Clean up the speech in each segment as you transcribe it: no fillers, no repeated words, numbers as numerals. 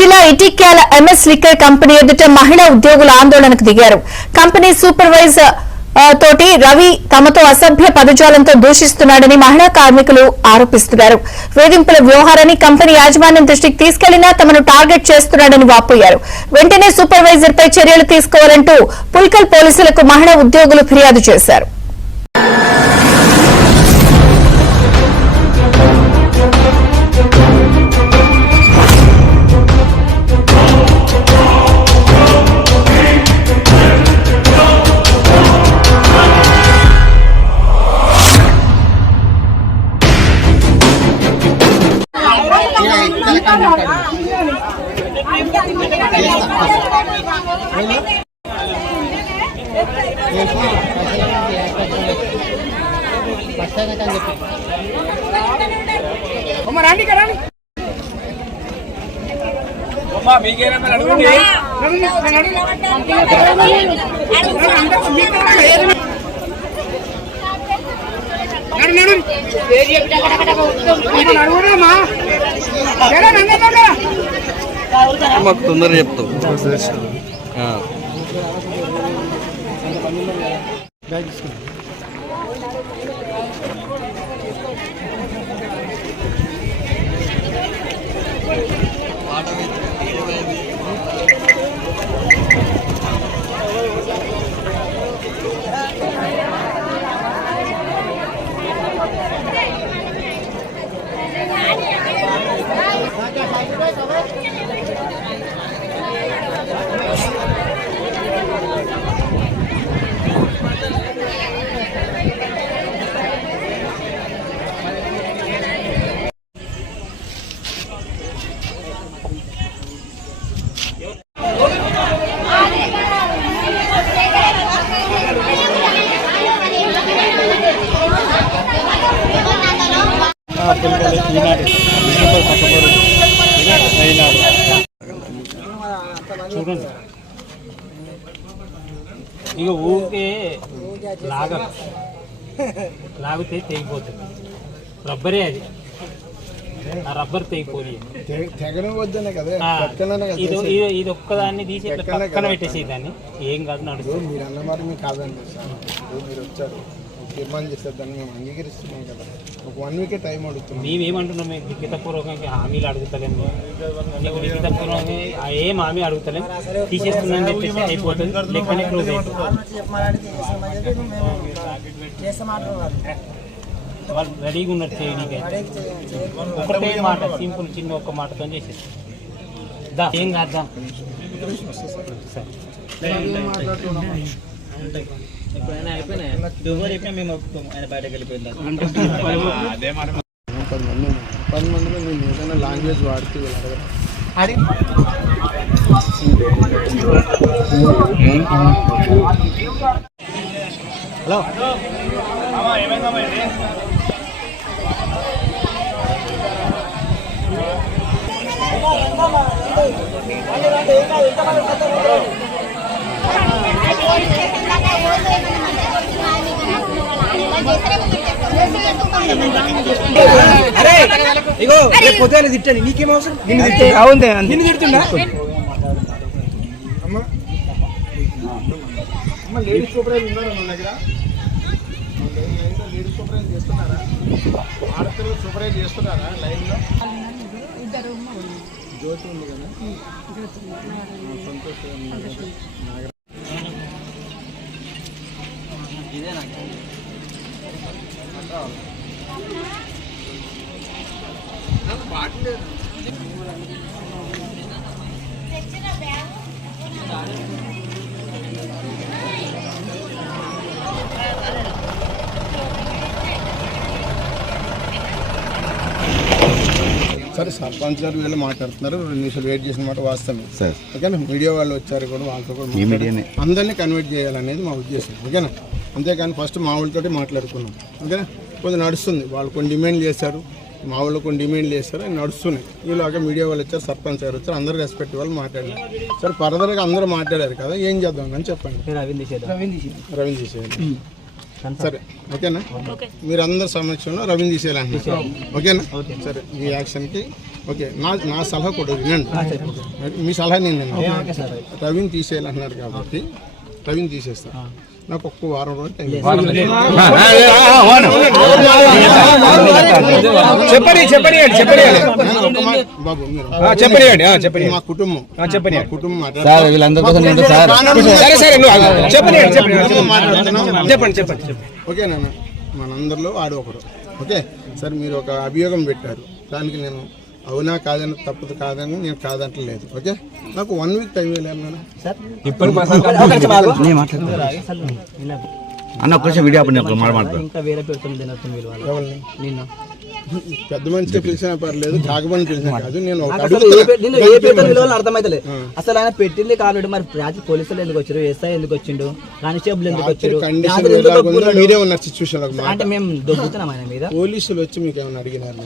జిల్లా Itikyala MS liquor company ఎదుట మహిళా ఉద్యోగులు ఆందోళనకు దిగారు. కంపెనీ సూపర్వైజర్ తోటి రవి తమతో అసభ్య పదజాలంతో దూషిస్తున్నాడని మహిళా కార్మికులు ఆరోపిస్తున్నారు. వేధింపుల వ్యవహారాన్ని కంపెనీ యాజమాన్యం దృష్టికి తీసుకెళ్లినా తమను టార్గెట్ చేస్తున్నాడని వాపోయారు. వెంటనే సూపర్వైజర్ పై చర్యలు తీసుకోవాలంటూ పుల్కల్ పోలీసులకు మహిళా ఉద్యోగులు ఫిర్యాదు చేశారు. మాకు తొందరగా చెప్తావు. చూడండి, ఇక ఊరికే లాగితే తెగిపోతుంది. రబ్బరే అది, ఆ రబ్బర్ తెగిపోయి ఇది ఒక్కదాన్ని తీసి పక్కన పెట్టేసి దాన్ని ఏం కాదు నడుస్తుంది. మీరు అన్నమాట మీకు కాదండి సార్, మీరు వచ్చారు తీర్మానం చేస్తారు, దాన్ని మేము అంగీకరిస్తున్నాం కదా. ఒక 1 వీకే టైం అడుగుతున్నాం. మేమేమంటున్నాం, మేము లిఖితపూర్వకంగా హామీలు అడుగుతలేము. లిఖితపూర్వకంగా ఏం హామీ అడుగుతలేము, తీసేస్తుందని చెప్పేసి అయిపోతుంది. లెక్కనే క్లోజ్ అయిపోతుంది. వాళ్ళు రెడీగా ఉన్నారు చేయడానికి. ఒకటే మాట, సింపుల్ చిన్న ఒక్క మాటతో చేసేది. ఏం కాద్దాం ఎప్పుడైనా అయిపోయినాయి. ఎవరు చెప్పినా మేము ఒప్పుకోము. ఆయన బయటకు వెళ్ళిపోయిందా 10 మందిలో మేము ఏదైనా లాంగ్వేజ్ వాడుతూ హలో అరే ఇగో పొద్దున తిట్టండి, నీకేం అవసరం? నిన్ను తిడుతుందా? అమ్మ లేడీస్ సూపర్వైజర్ ఉన్నారా మన దగ్గర? లేడీస్ సూపర్వైజర్ చేస్తున్నారా? ఆడపిల్లలు సూపర్వైజ్ చేస్తున్నారా లైన్లో? జ్యోతి ఉంది కదా, సంతోషం. సరే, సర్పంచ్ గారు వీళ్ళు మాట్లాడుతున్నారు. 2 నిమిషాలు వెయిట్ చేసిన మాట వాస్తవమే సార్. ఓకేనా, మీడియా వాళ్ళు వచ్చారు కూడా, వాళ్ళతో కూడా అందరినీ కన్వర్ట్ చేయాలనేది మా ఉద్దేశం. ఓకేనా, అంతేకాని ఫస్ట్ మా వాళ్ళతోటి మాట్లాడుకున్నాం. ఓకేనా, కొంచెం నడుస్తుంది. వాళ్ళు కొన్ని డిమాండ్లు చేశారు, మా వాళ్ళు కొన్ని డిమాండ్లు చేస్తారు, అవి నడుస్తున్నాయి. ఈలోగా మీడియా వాళ్ళు వచ్చారు, సర్పంచ్ గారు వచ్చారు, అందరూ రెస్పెక్ట్ వాళ్ళు మాట్లాడారు. సరే, ఫర్దర్గా అందరూ మాట్లాడారు కదా, ఏం చేద్దాం అని చెప్పండి. రవీంద్ర తీసేయాలి. సరే, ఓకేనా, మీరందరి సమక్షంలో రవీంద్ర తీసేయాలంటున్నారు. ఓకేనా, సరే, ఈ యాక్షన్కి ఓకే, నా సలహా కూడా వినండి. మీ సలహా నేను రవిని తీసేయాలంటున్నారు కాబట్టి రవిని తీసేస్తాను. నాకు ఒక్క వారం రోజులు టైం బాబు. మీరు మా కుటుంబం ఓకేనా? మనందరిలో ఆడు ఒకడు. ఓకే సార్, మీరు ఒక అభియోగం పెట్టారు, దానికి నేను అవునా కాదని తప్పదు కాదని నేను కాదంటలేదు. ఓకే, నాకు 1 వీక్ టైం వెళ్ళాను నేను ఇంకా వేరే పెడుతుంది పెద్ద మనిషి పిలిచినా పర్లేదు, కాకమని పిలిచినా కాదు. నేను అర్థమైతలేదు అసలు ఆయన పెట్టింది కాబట్టి మరి పోలీసులు ఎందుకు వచ్చారు, ఎస్ఐ ఎందుకు వచ్చిండు, కానిస్టేబుల్ ఎందుకు వచ్చారు? మీరే ఉన్నారు సిచ్యువేషన్ అంటే మేము దొబ్బుతున్నాం ఆయన మీద. పోలీసులు వచ్చి మీకు ఏమైనా అడిగినారు?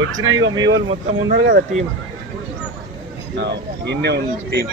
వచ్చిన మీ వాళ్ళు మొత్తం ఉన్నారు కదా టీం, ఇన్నే ఉంది టీం.